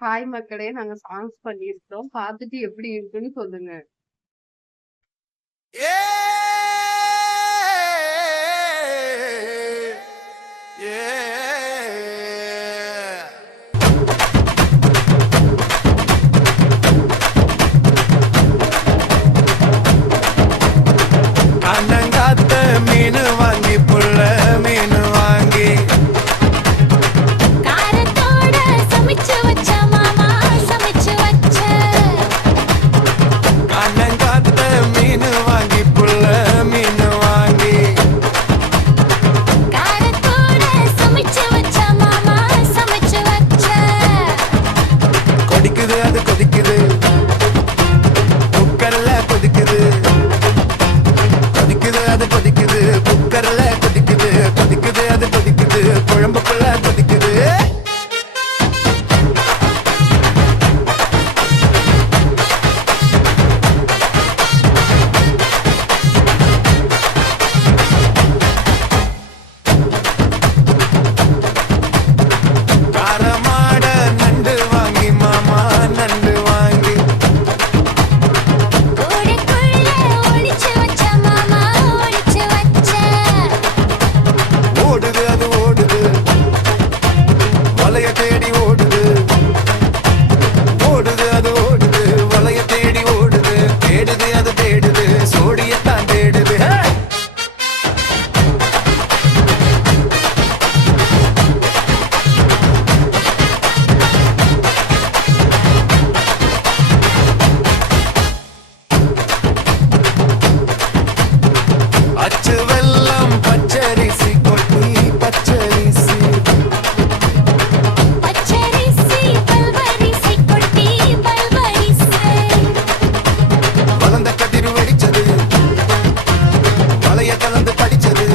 Hi மக்களே! நாங்க songs பண்ணியிருக்கிறோம். பார்த்துட்டு எப்படி இருக்குன்னு சொல்லுங்க. அண்ணங்காத்த மீனு வாங்கி புள்ள மீனு வாங்கி காரத்தோட சமைச்சு வச்ச மாமா சமைச்சு வச்ச அண்ணங்காத்த மீனு வாங்கி புள்ள மீனு வாங்கி காரத்தோட சமைச்சு வச்ச மாமா சமைச்சு வச்ச கொதிக்குது அது கொதிக்குது குக்கர்ல கொதிக்குது கொதிக்குது அது கொதிக்குது குக்கர்ல கொதிக்குது கொதிக்குது அது கொதிக்குது குழம்புக்குள்ள கொதிக்குது காரமாட நண்டு வாங்கி மாமா நண்டு வாங்கி கூடைக்குள்ள ஒளிச்சு வச்ச மாமா ஒளிச்சு வச்ச ஓடுது அது ஓடுது வலைய தேடி ஓடுது ஓடுது அது ஓடுது வலைய தேடி ஓடுது தேடுது அது தேடுது சோடியத்தான் தேடுது ஹே! அச்சு வெல்லம் பச்சரிசி கொட்டி பச்சரிசி பச்சரிசி பல்வரிசி கொட்டி பல்வரிசி வளர்ந்த கதிர் வெடிச்சது வலைய கலந்து படிச்சது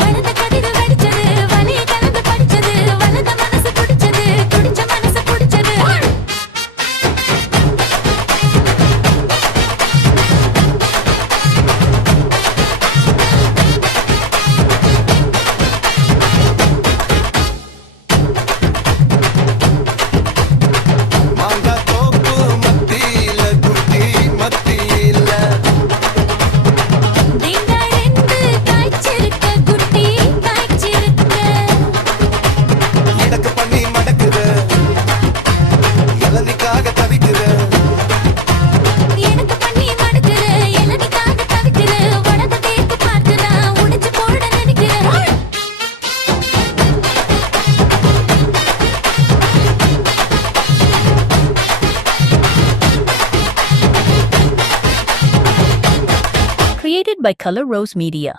வலத கதிர் வெடிச்சது வலிய கலந்து படிச்சது வலத மனசு துடிச்சது துடிச்ச மனசு புடிச்சது மாங்கா தோப்பு மத்தியில குட்டி மத்தியில திங்க ரெண்டு காய்ச்சிருக்க குட்டி காய்ச்சிருக்க இடக்கு பண்ணி மடக்குது இளநிக்காக தவிக்குது எனக்கு பண்ணி மடுக்குற இளநிக்காக தவிக்கிற வடத தேக்கு பார்க்குற உடைச்சு போட நினைக்கிற Created by Color Rose Media.